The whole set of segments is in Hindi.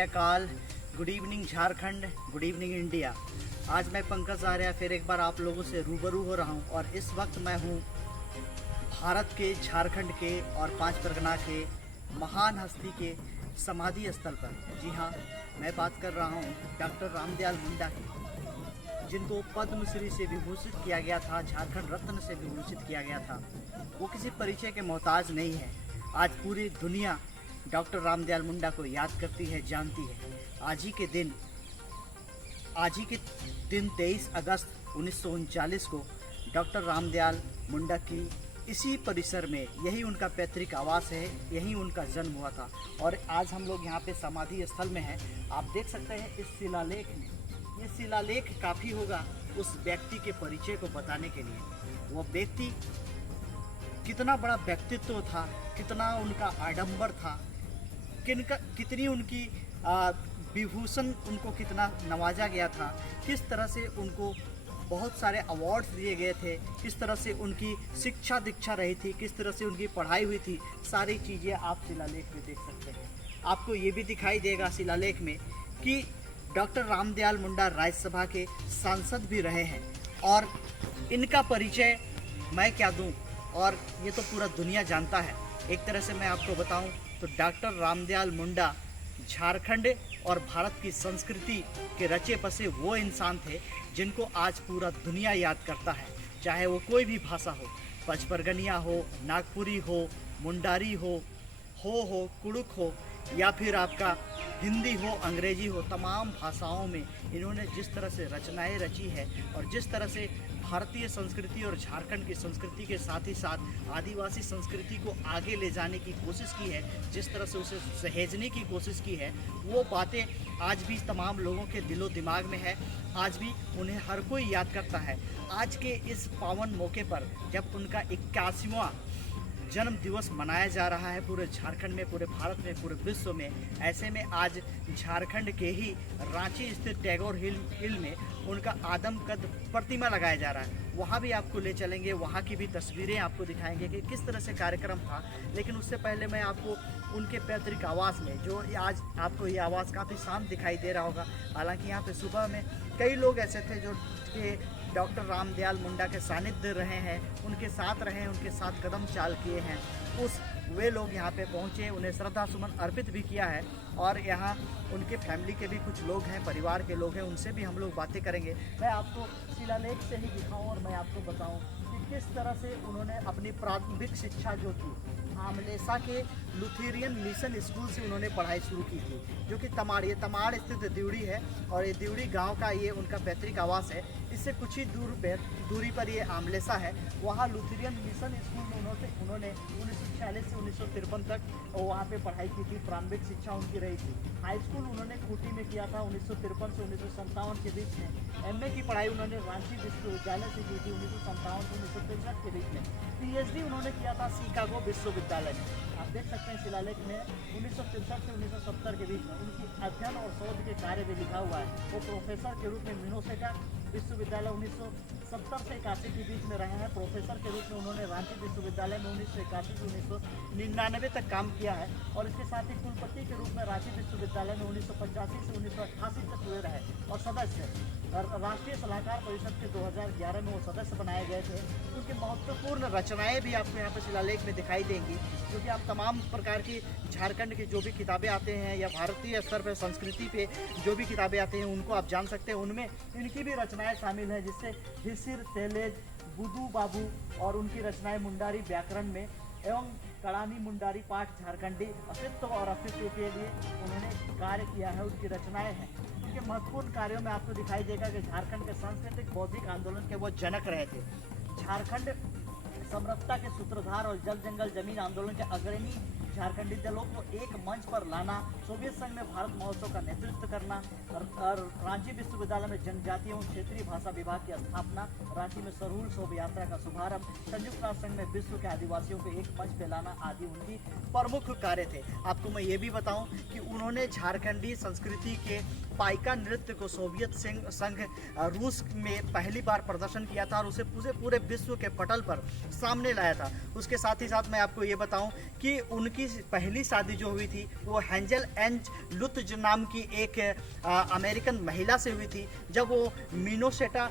अकाल। Good evening Jharkhand, good evening India. आज मैं पंकज आर्या फिर एक बार आप लोगों से रूबरू हो रहा हूं और इस वक्त मैं हूं भारत के झारखंड के और पांच परगना के महान हस्ती के समाधि स्थल पर। जी हां, मैं बात कर रहा हूं डॉक्टर रामदयाल मुंडा की, जिनको पद्मश्री से विभूषित किया गया था, झारखंड रत्न से विभूषित किया गया था। वो किसी परिचय के मोहताज नहीं है। आज पूरी दुनिया डॉक्टर रामदयाल मुंडा को याद करती है, जानती है। आज ही के दिन 23 अगस्त 1939 को डॉक्टर रामदयाल मुंडा की इसी परिसर में, यही उनका पैतृक आवास है, यही उनका जन्म हुआ था। और आज हम लोग यहाँ पे समाधि स्थल में हैं। आप देख सकते हैं इस शिलालेख में, ये शिलालेख काफ़ी होगा उस व्यक्ति के परिचय को बताने के लिए। वो व्यक्ति कितना बड़ा व्यक्तित्व था, कितना उनका आडंबर था, कितनी उनकी विभूषण उनको कितना नवाजा गया था, किस तरह से उनको बहुत सारे अवार्ड्स दिए गए थे, किस तरह से उनकी शिक्षा दीक्षा रही थी, किस तरह से उनकी पढ़ाई हुई थी, सारी चीज़ें आप शिलालेख में देख सकते हैं। आपको ये भी दिखाई देगा शिलालेख में कि डॉक्टर रामदयाल मुंडा राज्यसभा के सांसद भी रहे हैं। और इनका परिचय मैं क्या दूं, और ये तो पूरा दुनिया जानता है। एक तरह से मैं आपको बताऊं तो डॉक्टर रामदयाल मुंडा झारखंड और भारत की संस्कृति के रचे बसे वो इंसान थे जिनको आज पूरा दुनिया याद करता है। चाहे वो कोई भी भाषा हो, पचपरगनिया हो, नागपुरी हो, मुंडारी हो, कुड़ुक हो, या फिर आपका हिंदी हो, अंग्रेजी हो, तमाम भाषाओं में इन्होंने जिस तरह से रचनाएं रची है और जिस तरह से भारतीय संस्कृति और झारखंड की संस्कृति के साथ ही साथ आदिवासी संस्कृति को आगे ले जाने की कोशिश की है, जिस तरह से उसे सहेजने की कोशिश की है, वो बातें आज भी तमाम लोगों के दिलो दिमाग में है। आज भी उन्हें हर कोई याद करता है। आज के इस पावन मौके पर जब उनका 81वां जन्म दिवस मनाया जा रहा है पूरे झारखंड में, पूरे भारत में, पूरे विश्व में, ऐसे में आज झारखंड के ही रांची स्थित टैगोर हिल में उनका आदमकद प्रतिमा लगाया जा रहा है। वहाँ भी आपको ले चलेंगे, वहाँ की भी तस्वीरें आपको दिखाएंगे कि किस तरह से कार्यक्रम था। लेकिन उससे पहले मैं आपको उनके पैतृक आवास में, जो आज आपको ये आवास काफ़ी शांत दिखाई दे रहा होगा, हालांकि यहाँ पे सुबह में कई लोग ऐसे थे जो कि डॉक्टर रामदयाल मुंडा के सानिध्य रहे हैं, उनके साथ रहे हैं, उनके साथ कदम चाल किए हैं। वे लोग यहाँ पे पहुँचे, उन्हें श्रद्धा सुमन अर्पित भी किया है। और यहाँ उनके फैमिली के भी कुछ लोग हैं, परिवार के लोग हैं, उनसे भी हम लोग बातें करेंगे। मैं आपको शिलालेख से ही दिखाऊं और मैं आपको बताऊं कि किस तरह से उन्होंने अपनी प्रारंभिक शिक्षा जो थी आमलेसा के लुथेरियन मिशन स्कूल से उन्होंने पढ़ाई शुरू की थी, जो कि तमाड़ स्थित दिवड़ी है। और ये दिवड़ी गांव का ये उनका पैतृक आवास है। इससे कुछ ही दूरी पर ये आमलेसा है। वहाँ लुथेरियन मिशन स्कूल में उन्होंने 1946 से 1953 तक वहाँ पे पढ़ाई की थी। प्रारंभिक शिक्षा उनकी रही थी। हाई स्कूल उन्होंने खूंटी में किया था 1953 से 1957 के बीच में। एमए की पढ़ाई उन्होंने रांची विश्वविद्यालय से की थी 1957 से 1963 के बीच में। पीएचडी उन्होंने किया था शिकागो विश्वविद्यालय में। आप देख सकते हैं शिलालेख में 1963 से 1970 के बीच में उनकी अध्ययन और शोध के कार्य भी लिखा हुआ है। वो प्रोफेसर के रूप में मिनेसोटा विश्वविद्यालय 1970 से 81 के बीच में रहे हैं। प्रोफेसर के रूप में उन्होंने रांची विश्वविद्यालय में 1981 से 1999 तक काम किया है। और इसके साथ ही कुलपति के रूप में रांची विश्वविद्यालय में 1985 से 1988 तक हुए रहे। और सदस्य राष्ट्रीय सलाहकार परिषद के 2011 में वो सदस्य बनाए गए थे। उनकी महत्वपूर्ण रचनाएं भी आपको यहाँ पर शिलालेख में दिखाई देंगी, क्योंकि आप तमाम प्रकार की झारखंड की जो भी किताबें आते हैं या भारतीय स्तर पर संस्कृति पे जो भी किताबें आते हैं उनको आप जान सकते हैं। उनमें इनकी भी रचनाएं शामिल हैं, जिससे हिसिर, तेलेज, बुदू बाबू और उनकी रचनाएं मुंडारी व्याकरण में एवं कड़ानी मुंडारी पाठ झारखंडी अस्तित्व और अस्तित्व के लिए उन्होंने कार्य किया है। उनकी रचनाएं हैं। उनके महत्वपूर्ण कार्यों में आपको दिखाई देगा कि झारखंड के सांस्कृतिक बौद्धिक आंदोलन के वो जनक रहे थे। झारखंड समरसता के सूत्रधार और जल जंगल जमीन आंदोलन के अग्रणी झारखंडी दलों को एक मंच पर लाना, सोवियत संघ में भारत महोत्सव का नेतृत्व करना, और रांची विश्वविद्यालय में जनजातीय एवं क्षेत्रीय भाषा विभाग की स्थापना, रांची में सरहुल शोभ यात्रा का शुभारंभ, संयुक्त राष्ट्र संघ में विश्व के आदिवासियों को एक मंच पे लाना आदि उनकी प्रमुख कार्य थे। आपको मैं ये भी बताऊं कि उन्होंने झारखंडी संस्कृति के पाइका नृत्य को सोवियत संघ रूस में पहली बार प्रदर्शन किया था और उसे पूरे विश्व के पटल पर सामने लाया था। उसके साथ ही साथ मैं आपको ये बताऊं कि उनकी पहली शादी जो हुई थी वो हेंजल एंज लुत्ज नाम की एक अमेरिकन महिला से हुई थी। जब वो मिनेसोटा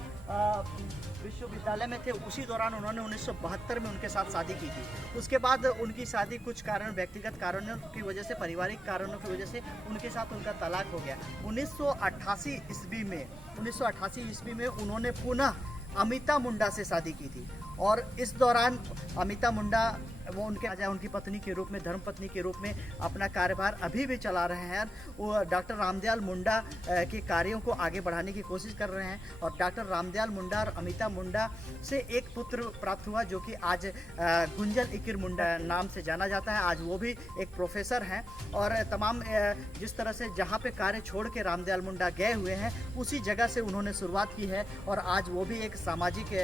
विश्वविद्यालय में थे उसी दौरान उन्होंने 1972 में उनके साथ शादी की थी। उसके बाद उनकी शादी कुछ कारण, व्यक्तिगत कारणों की वजह से, पारिवारिक कारणों की वजह से उनके साथ उनका तलाक हो गया। 1988 ईस्वी में उन्होंने पुनः अमिता मुंडा से शादी की थी और इस दौरान अमिता मुंडा वो उनकी पत्नी के रूप में, धर्मपत्नी के रूप में अपना कार्यभार अभी भी चला रहे हैं। वो डॉक्टर रामदयाल मुंडा के कार्यों को आगे बढ़ाने की कोशिश कर रहे हैं और डॉक्टर रामदयाल मुंडा और अमिता मुंडा से एक पुत्र प्राप्त हुआ जो कि आज गुंजल इकिर मुंडा नाम से जाना जाता है। आज वो भी एक प्रोफेसर हैं और तमाम जिस तरह से जहाँ पे कार्य छोड़ के रामदयाल मुंडा गए हुए हैं उसी जगह से उन्होंने शुरुआत की है और आज वो भी एक सामाजिक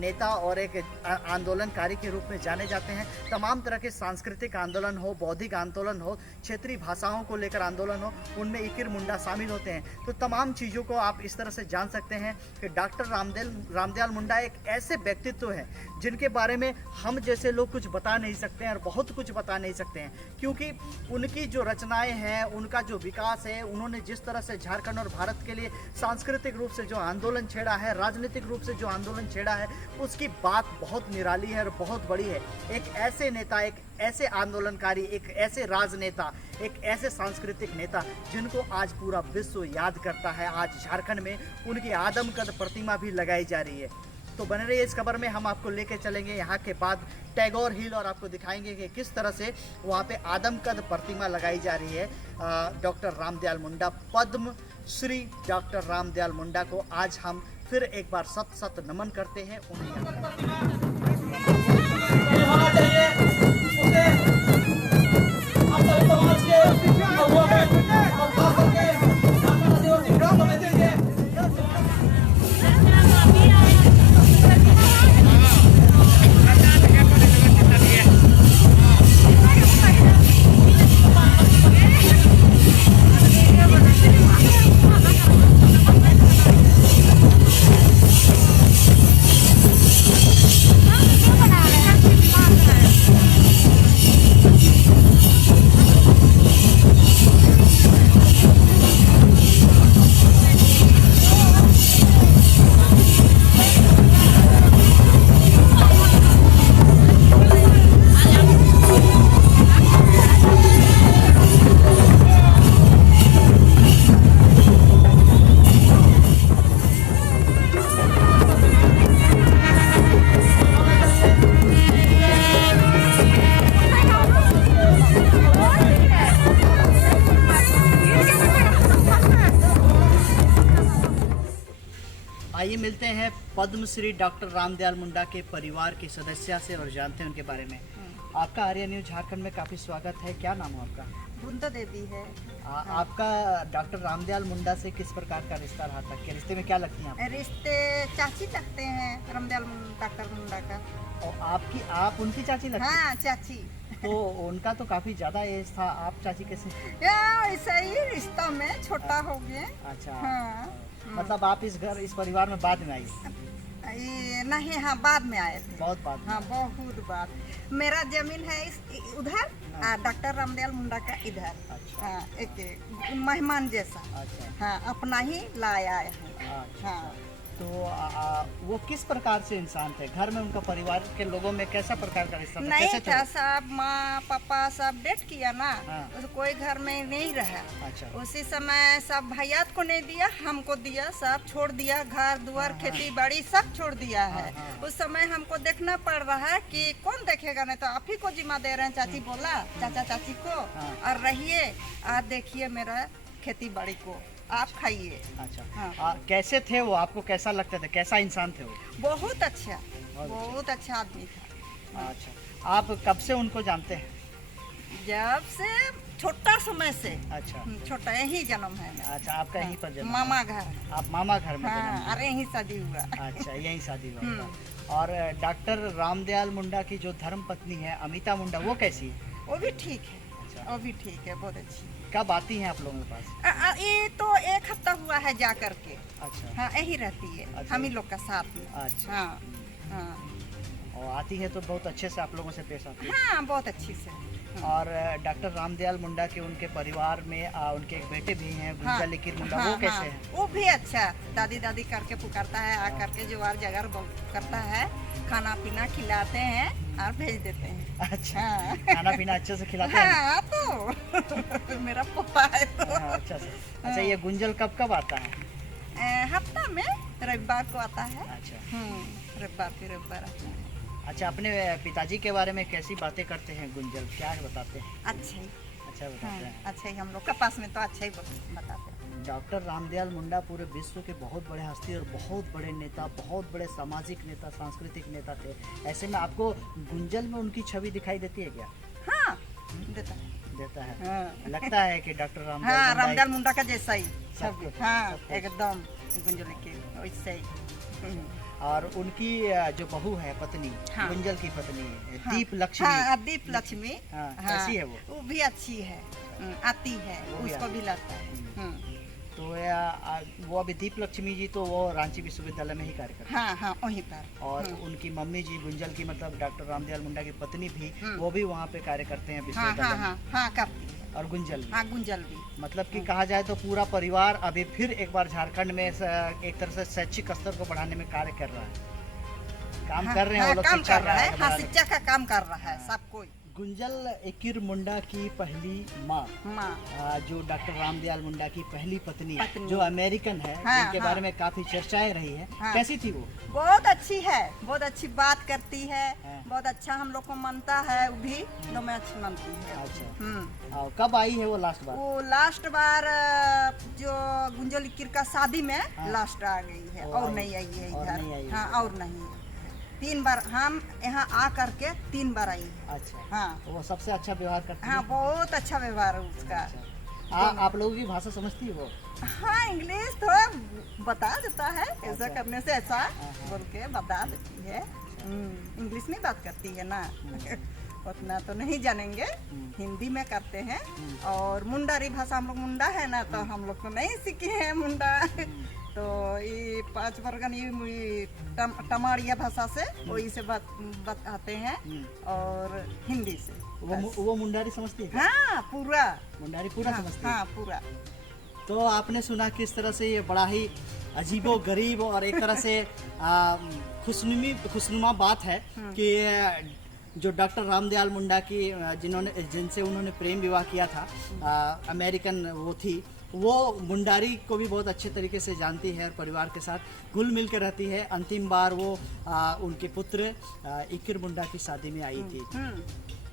नेता और एक आंदोलनकारी के रूप में जाने जाते हैं। तमाम तरह के सांस्कृतिक आंदोलन हो, बौद्धिक आंदोलन हो, क्षेत्रीय भाषाओं को लेकर आंदोलन हो, उनमें इकिर मुंडा शामिल होते हैं। तो तमाम चीज़ों को आप इस तरह से जान सकते हैं कि डॉक्टर रामदयाल मुंडा एक ऐसे व्यक्तित्व हैं जिनके बारे में हम जैसे लोग कुछ बता नहीं सकते हैं और बहुत कुछ बता नहीं सकते हैं, क्योंकि उनकी जो रचनाएं हैं, उनका जो विकास है, उन्होंने जिस तरह से झारखंड और भारत के लिए सांस्कृतिक रूप से जो आंदोलन छेड़ा है, राजनीतिक रूप से जो आंदोलन छेड़ा है, उसकी बात बहुत निराली है और बहुत बड़ी है। एक ऐसे नेता, एक ऐसे आंदोलनकारी, एक ऐसे राजनेता, एक ऐसे सांस्कृतिक नेता जिनको आज पूरा विश्व याद करता है। आज झारखंड में उनकी आदमकद प्रतिमा भी लगाई जा रही है। तो बने रहिए इस खबर में, हम आपको लेके चलेंगे यहाँ के बाद टैगोर हिल और आपको दिखाएंगे कि किस तरह से वहाँ पे आदमकद प्रतिमा लगाई जा रही है डॉक्टर रामदयाल मुंडा, पद्म श्री डॉक्टर रामदयाल मुंडा को आज हम फिर एक बार सत नमन करते हैं उन्हें। आइए मिलते हैं पद्मश्री डॉक्टर रामदयाल मुंडा के परिवार के सदस्य से और जानते हैं उनके बारे में। आपका आर्या न्यूज झारखंड में काफ़ी स्वागत है। क्या नाम है आपका? बुंदा देवी है। आपका डॉक्टर रामदयाल मुंडा से किस प्रकार का रिश्ता रहा था? क्या रिश्ते में क्या लगती हैं आप? रिश्ते चाची लगते हैं रामदयाल डॉक्टर मुंडा का। और आप उनकी चाची लगती हैं? हाँ, चाची। तो उनका तो काफ़ी ज़्यादा एज था, आप चाची कैसे? ऐसा ही रिश्ता में छोटा हो गया। अच्छा। हाँ। मतलब आप इस परिवार में बाद में आई? नहीं, हाँ, बाद में आए थे। बहुत बाद में? हाँ, बहुत बाद। मेरा जमीन है उधर, डॉक्टर रामदयाल मुंडा का इधर। अच्छा। हाँ, एक मेहमान जैसा। अच्छा। हाँ, अपना ही लाया है। अच्छा। हाँ। तो वो किस प्रकार से इंसान थे? घर में उनका परिवार के लोगों में कैसा प्रकार का रिश्ता था? नहीं था, सब माँ पापा सब डेट किया ना। हाँ। कोई घर में नहीं रहा। अच्छा। उसी समय सब भैयात को नहीं दिया, हमको दिया, सब छोड़ दिया, घर दुआर खेती बाड़ी सब छोड़ दिया है। उस समय हमको देखना पड़ रहा है कि कौन देखेगा, नहीं तो आप ही को जिम्मा दे रहे हैं। चाची बोला चाचा चाची को, और रहिए और देखिए मेरा खेती बाड़ी को, आप खाइए। अच्छा। हाँ। कैसे थे वो? आपको कैसा लगता था? कैसा इंसान थे वो? बहुत अच्छा, बहुत अच्छा आदमी था। अच्छा। आप कब से उनको जानते हैं? जब से छोटा समय से। अच्छा। छोटा, यही जन्म है मेरा। अच्छा, आपका यहीं पर जन्म? मामा घर। आप मामा घर में? हाँ, अरे यहीं शादी हुआ। अच्छा, यहीं शादी हुआ। और डॉक्टर रामदयाल मुंडा की जो धर्म पत्नी है अमिता मुंडा, वो कैसी है? वो भी ठीक है। अच्छा। वो भी ठीक है, बहुत अच्छी। कब आती हैं आप लोगों के पास? ये तो 1 हफ्ता हुआ है जा करके। अच्छा। हाँ, यही रहती है अच्छा। हम ही लोग का साथ में। अच्छा। हाँ हाँ और आती है तो बहुत अच्छे से आप लोगों से पेश आती है। हाँ, बहुत अच्छी से। और डॉक्टर रामदयाल मुंडा के उनके परिवार में उनके एक बेटे भी हैं, हाँ, गुंजल इकिर मुंडा, हाँ, वो कैसे हाँ, हैं? वो भी अच्छा, दादी दादी करके पुकारता है, आ करके जुआर जगर करता है, खाना पीना खिलाते हैं और भेज देते हैं। अच्छा। हाँ। खाना पीना अच्छे से खिलाते हैं? हाँ, तो मेरा पोता है तो। हाँ, अच्छा से। अच्छा, ये गुंजल कब कब आता है? हफ्ता में रविवार को आता है। अच्छा। रविवार आता है। अच्छा, अपने पिताजी के बारे में कैसी बातें करते हैं गुंजल, क्या बताते हैं? अच्छा ही। अच्छा बताते हाँ, हैं। अच्छा ही, हम लोग के पास में तो अच्छा ही बताते हैं। डॉक्टर रामदयाल मुंडा पूरे विश्व के बहुत बड़े हस्ती और बहुत बड़े नेता, बहुत बड़े सामाजिक नेता, सांस्कृतिक नेता थे। ऐसे में आपको गुंजल में उनकी छवि दिखाई देती है क्या? हाँ, देता है। देता है। हाँ। लगता है कि डॉक्टर रामदयाल हाँ, मुंडा रामदयाल मुंडा का जैसा ही सब सब। कुछ, हाँ, सब कुछ। एकदम गुंजल के वैसे ही। और उनकी जो बहू है, पत्नी, हाँ। गुंजल की पत्नी, हाँ, दीप लक्ष्मी। हाँ, दीप लक्ष्मी। हाँ, कैसी है वो? वो भी अच्छी है। आती है, वो भी उसको आती भी लाता है। तो वो अभी दीप लक्ष्मी जी तो वो रांची विश्वविद्यालय में ही कार्य करते हैं। हाँ हाँ, वहीं पर। और उनकी मम्मी जी गुंजल की, मतलब डॉक्टर रामदयाल मुंडा की पत्नी भी, हम्म। वो भी वहाँ पे कार्य करते हैं हाँ विश्वविद्यालय हाँ में। हाँ हाँ, करती है। और गुंजल भी। हाँ, गुंजल भी। मतलब कि कहा जाए तो पूरा परिवार अभी फिर एक बार झारखंड में एक तरह से शैक्षिक स्तर को बढ़ाने में कार्य कर रहा है, काम हाँ, कर रहे हैं हाँ, वो लोग, काम शिक्षा कर रहा है। हाँ, बढ़ाने शिक्षा का काम कर रहा है सब कोई। गुंजल इकिर मुंडा की पहली माँ, माँ। जो डॉक्टर रामदयाल मुंडा की पहली पत्नी, पत्नी। जो अमेरिकन है, हाँ, जिनके हाँ। बारे में काफी चर्चाएं रही है, हाँ। कैसी थी वो? बहुत अच्छी है, बहुत अच्छी बात करती है। हाँ। बहुत अच्छा हम लोग को मानता है, वो भी लो में अच्छी मानती है। अच्छा। और कब आई है वो लास्ट बार? वो लास्ट बार जो गुंजल इकिर का शादी में हाँ। लास्ट आ गई है, और नहीं आई है और नहीं आई इधर। है। हाँ, और नहीं। 3 बार हम यहाँ आ करके 3 बार आई है। अच्छा। हाँ वो सबसे अच्छा व्यवहार करती हाँ, है? बहुत अच्छा व्यवहार है उसका। अच्छा। आप लोगों की भाषा समझती है वो? हाँ, इंग्लिश थोड़ा बता देता है, ऐसा अच्छा। करने से ऐसा हाँ। बोल के बता देती है। इंग्लिश में बात करती है ना। उतना तो नहीं जानेंगे, हिंदी में करते हैं। और मुंडारी भाषा, हम लोग मुंडा है ना, तो हम लोग तो नहीं सीखे हैं मुंडा। तो ये 5 वर्गन ये टमाड़िया भाषा से वही से बताते हैं, और हिंदी से। वो मुंडारी समझती है क्या? हाँ, पूरा। मुंडारी पूरा हाँ, समझती है? हाँ, पूरा। तो आपने सुना किस तरह से ये बड़ा ही अजीबो गरीब और एक तरह से खुशनुमा बात है कि जो डॉक्टर रामदयाल मुंडा की जिनसे उन्होंने प्रेम विवाह किया था, अमेरिकन वो थी, वो मुंडारी को भी बहुत अच्छे तरीके से जानती है और परिवार के साथ घुल मिल कर रहती है। अंतिम बार वो उनके पुत्र इकिर मुंडा की शादी में आई थी।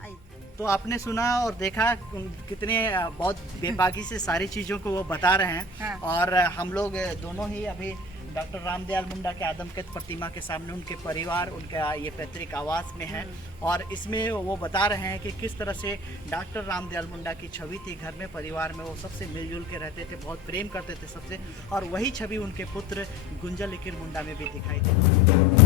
आई। तो आपने सुना और देखा कितने बहुत बेबाकी से सारी चीज़ों को वो बता रहे हैं। हाँ। और हम लोग दोनों ही अभी डॉक्टर रामदयाल मुंडा के आदमकद प्रतिमा के सामने उनके परिवार, उनका ये पैतृक आवास में है। और इसमें वो बता रहे हैं कि किस तरह से डॉक्टर रामदयाल मुंडा की छवि थी घर में, परिवार में वो सबसे मिलजुल के रहते थे, बहुत प्रेम करते थे सबसे, और वही छवि उनके पुत्र गुंजल इकिर मुंडा में भी दिखाई देती।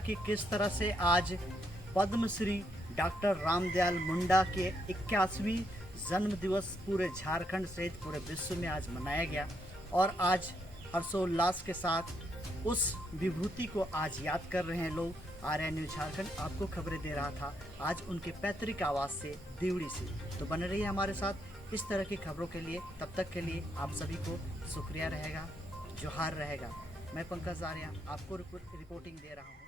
कि किस तरह से आज पद्मश्री डॉक्टर रामदयाल मुंडा के 81वीं जन्म दिवस पूरे झारखंड सहित पूरे विश्व में आज मनाया गया। और आज हर्षोल्लास के साथ उस विभूति को आज याद कर रहे हैं लोग, आर्या न्यूज झारखंड आपको खबरें दे रहा था आज उनके पैतृक आवास से, दीवड़ी से। तो बने रहिए हमारे साथ इस तरह की खबरों के लिए। तब तक के लिए आप सभी को शुक्रिया रहेगा, जोहार रहेगा। मैं पंकज आर्या आपको रिपोर्टिंग दे रहा हूँ।